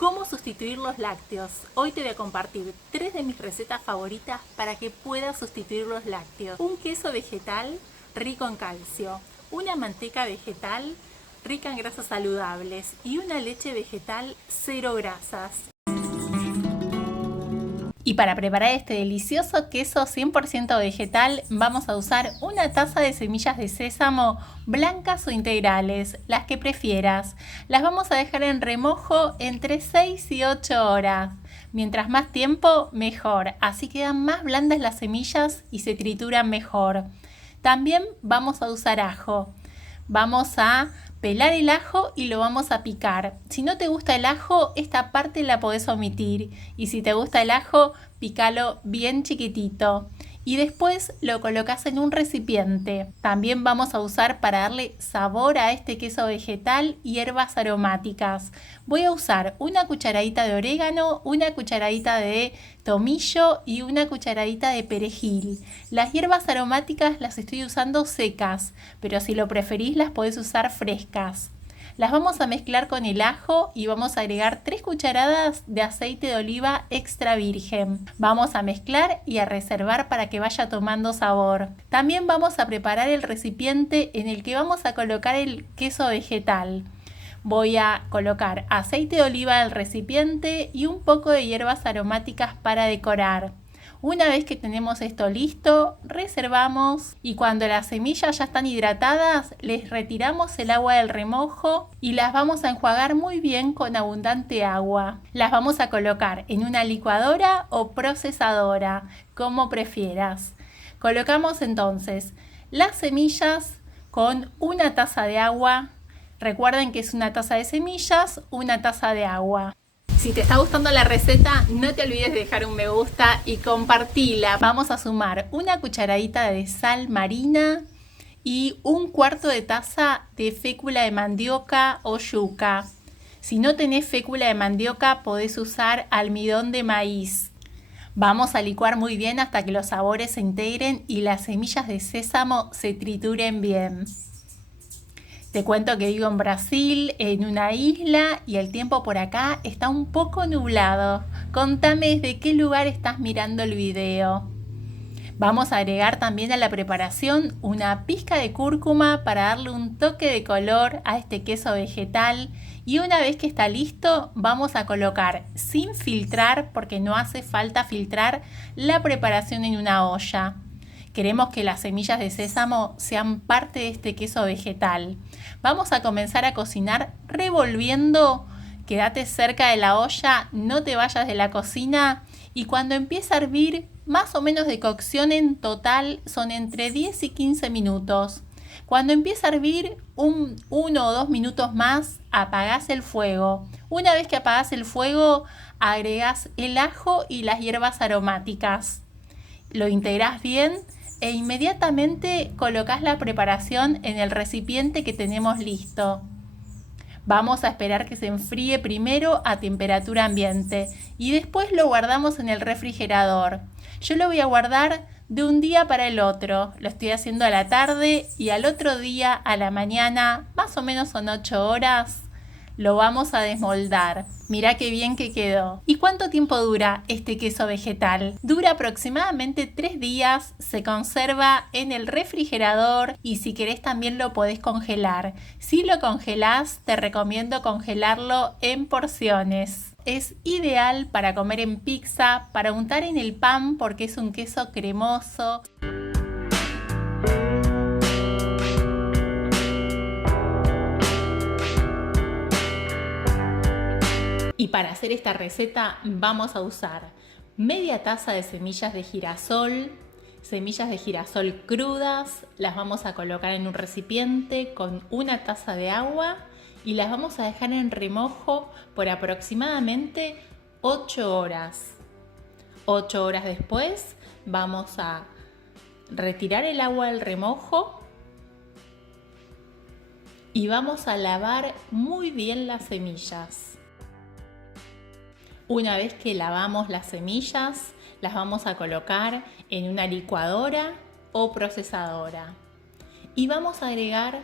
¿Cómo sustituir los lácteos? Hoy te voy a compartir 3 de mis recetas favoritas para que puedas sustituir los lácteos. Un queso vegetal rico en calcio, una manteca vegetal rica en grasas saludables y una leche vegetal cero grasas. Y para preparar este delicioso queso 100% vegetal vamos a usar una taza de semillas de sésamo blancas o integrales, las que prefieras. Las vamos a dejar en remojo entre 6 y 8 horas. Mientras más tiempo, mejor. Así quedan más blandas las semillas y se trituran mejor. También vamos a usar ajo. Vamos a pelar el ajo y lo vamos a picar. Si no te gusta el ajo, esta parte la podés omitir. Y si te gusta el ajo, pícalo bien chiquitito. Y después lo colocas en un recipiente. También vamos a usar para darle sabor a este queso vegetal hierbas aromáticas. Voy a usar una cucharadita de orégano, una cucharadita de tomillo y una cucharadita de perejil. Las hierbas aromáticas las estoy usando secas, pero si lo preferís las podés usar frescas. Las vamos a mezclar con el ajo y vamos a agregar 3 cucharadas de aceite de oliva extra virgen. Vamos a mezclar y a reservar para que vaya tomando sabor. También vamos a preparar el recipiente en el que vamos a colocar el queso vegetal. Voy a colocar aceite de oliva al recipiente y un poco de hierbas aromáticas para decorar. Una vez que tenemos esto listo, reservamos y cuando las semillas ya están hidratadas, les retiramos el agua del remojo y las vamos a enjuagar muy bien con abundante agua. Las vamos a colocar en una licuadora o procesadora, como prefieras. Colocamos entonces las semillas con una taza de agua. Recuerden que es una taza de semillas, una taza de agua. Si te está gustando la receta, no te olvides de dejar un me gusta y compartila. Vamos a sumar una cucharadita de sal marina y un cuarto de taza de fécula de mandioca o yuca. Si no tenés fécula de mandioca, podés usar almidón de maíz. Vamos a licuar muy bien hasta que los sabores se integren y las semillas de sésamo se trituren bien. Te cuento que vivo en Brasil, en una isla, y el tiempo por acá está un poco nublado. Contame desde qué lugar estás mirando el video. Vamos a agregar también a la preparación una pizca de cúrcuma para darle un toque de color a este queso vegetal. Y una vez que está listo, vamos a colocar sin filtrar, porque no hace falta filtrar, la preparación en una olla. Queremos que las semillas de sésamo sean parte de este queso vegetal. Vamos a comenzar a cocinar revolviendo. Quédate cerca de la olla, no te vayas de la cocina y cuando empiece a hervir, más o menos de cocción en total son entre 10 y 15 minutos. Cuando empiece a hervir 1 o 2 minutos más, apagás el fuego. Una vez que apagás el fuego, agregás el ajo y las hierbas aromáticas. Lo integrás bien e inmediatamente colocas la preparación en el recipiente que tenemos listo. Vamos a esperar que se enfríe primero a temperatura ambiente y después lo guardamos en el refrigerador. Yo lo voy a guardar de un día para el otro. Lo estoy haciendo a la tarde y al otro día a la mañana, más o menos son 8 horas. Lo vamos a desmoldar. Mirá qué bien que quedó. ¿Y cuánto tiempo dura este queso vegetal? Dura aproximadamente 3 días, se conserva en el refrigerador y si querés también lo podés congelar. Si lo congelás, te recomiendo congelarlo en porciones. Es ideal para comer en pizza, para untar en el pan porque es un queso cremoso. Y para hacer esta receta vamos a usar media taza de semillas de girasol crudas, las vamos a colocar en un recipiente con una taza de agua y las vamos a dejar en remojo por aproximadamente 8 horas. 8 horas después vamos a retirar el agua del remojo y vamos a lavar muy bien las semillas. Una vez que lavamos las semillas, las vamos a colocar en una licuadora o procesadora. Y vamos a agregar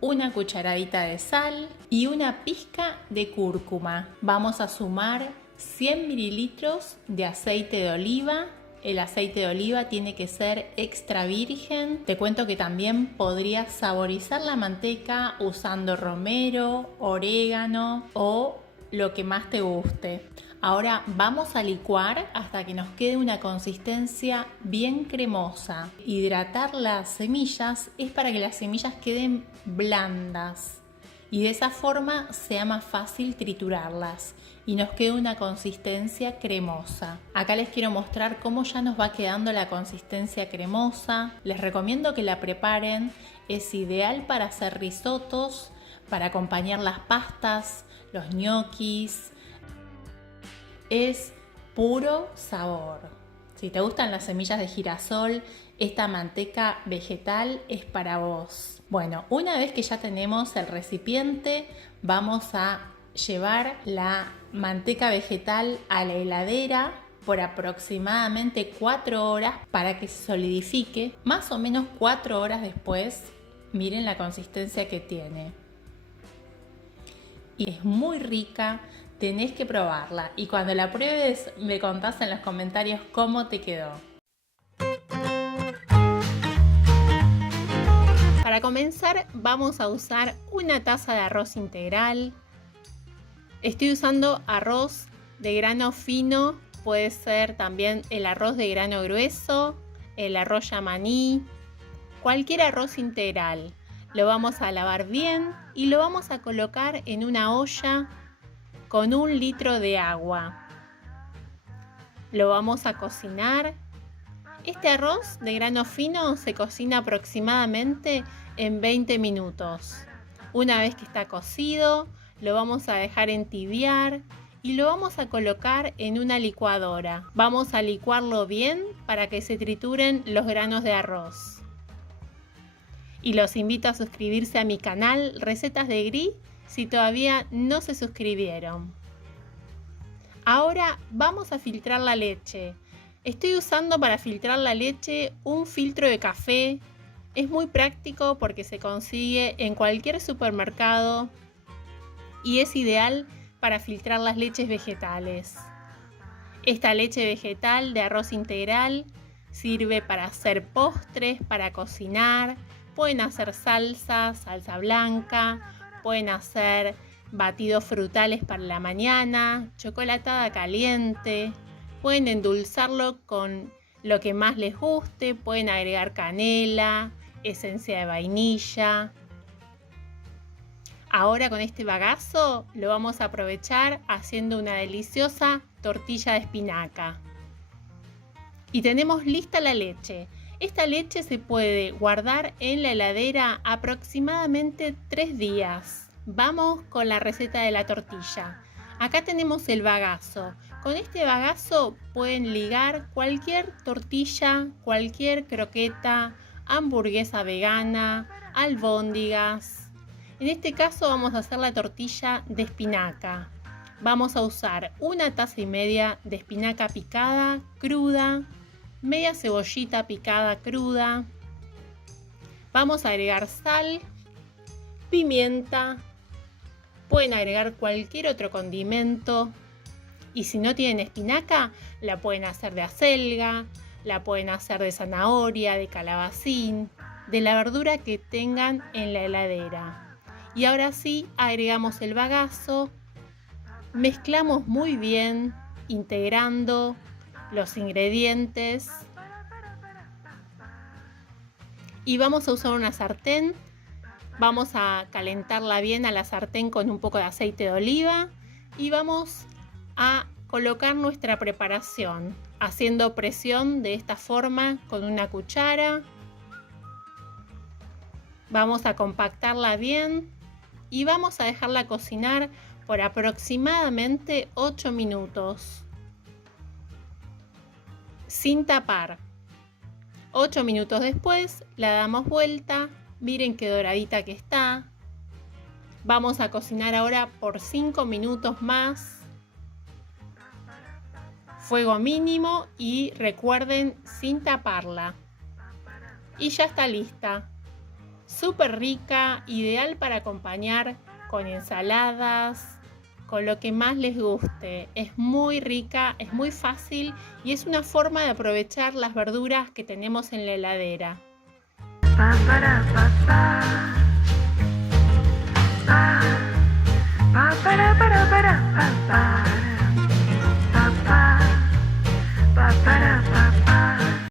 una cucharadita de sal y una pizca de cúrcuma. Vamos a sumar 100 mililitros de aceite de oliva. El aceite de oliva tiene que ser extra virgen. Te cuento que también podrías saborizar la manteca usando romero, orégano o lo que más te guste. Ahora vamos a licuar hasta que nos quede una consistencia bien cremosa. Hidratar las semillas es para que las semillas queden blandas y de esa forma sea más fácil triturarlas y nos quede una consistencia cremosa. Acá les quiero mostrar cómo ya nos va quedando la consistencia cremosa. Les recomiendo que la preparen. Es ideal para hacer risotos, para acompañar las pastas, los ñoquis. Es puro sabor. Si te gustan las semillas de girasol, esta manteca vegetal es para vos. Bueno, una vez que ya tenemos el recipiente, vamos a llevar la manteca vegetal a la heladera por aproximadamente 4 horas para que se solidifique. Más o menos 4 horas después, miren la consistencia que tiene. Y es muy rica. Tenés que probarla y cuando la pruebes me contás en los comentarios cómo te quedó. Para comenzar vamos a usar una taza de arroz integral. Estoy usando arroz de grano fino, puede ser también el arroz de grano grueso, el arroz yamaní, cualquier arroz integral. Lo vamos a lavar bien y lo vamos a colocar en una olla con 1 litro de agua. Lo vamos a cocinar. Este arroz de grano fino se cocina aproximadamente en 20 minutos. Una vez que está cocido, lo vamos a dejar entibiar y lo vamos a colocar en una licuadora. Vamos a licuarlo bien para que se trituren los granos de arroz. Y los invito a suscribirse a mi canal Recetas de Gris si todavía no se suscribieron. Ahora vamos a filtrar la leche. Estoy usando para filtrar la leche un filtro de café. Es muy práctico porque se consigue en cualquier supermercado y es ideal para filtrar las leches vegetales. Esta leche vegetal de arroz integral sirve para hacer postres, para cocinar. Pueden hacer salsa blanca, pueden hacer batidos frutales para la mañana, chocolatada caliente, pueden endulzarlo con lo que más les guste, pueden agregar canela, esencia de vainilla. Ahora con este bagazo lo vamos a aprovechar haciendo una deliciosa tortilla de espinaca. Y tenemos lista la leche. Esta leche se puede guardar en la heladera aproximadamente 3 días. Vamos con la receta de la tortilla. Acá tenemos el bagazo. Con este bagazo pueden ligar cualquier tortilla, cualquier croqueta, hamburguesa vegana, albóndigas. En este caso vamos a hacer la tortilla de espinaca. Vamos a usar 1,5 tazas de espinaca picada, cruda, media cebollita picada cruda. Vamos a agregar sal, pimienta, pueden agregar cualquier otro condimento y si no tienen espinaca la pueden hacer de acelga, la pueden hacer de zanahoria, de calabacín, de la verdura que tengan en la heladera. Y ahora sí agregamos el bagazo, mezclamos muy bien integrando los ingredientes y vamos a usar una sartén. Vamos a calentarla bien a la sartén con un poco de aceite de oliva y vamos a colocar nuestra preparación haciendo presión de esta forma con una cuchara. Vamos a compactarla bien y vamos a dejarla cocinar por aproximadamente 8 minutos. Sin tapar. 8 minutos después la damos vuelta. Miren qué doradita que está. Vamos a cocinar ahora por 5 minutos más. Fuego mínimo y recuerden sin taparla. Y ya está lista. Súper rica, ideal para acompañar con ensaladas, con lo que más les guste. Es muy rica, es muy fácil y es una forma de aprovechar las verduras que tenemos en la heladera.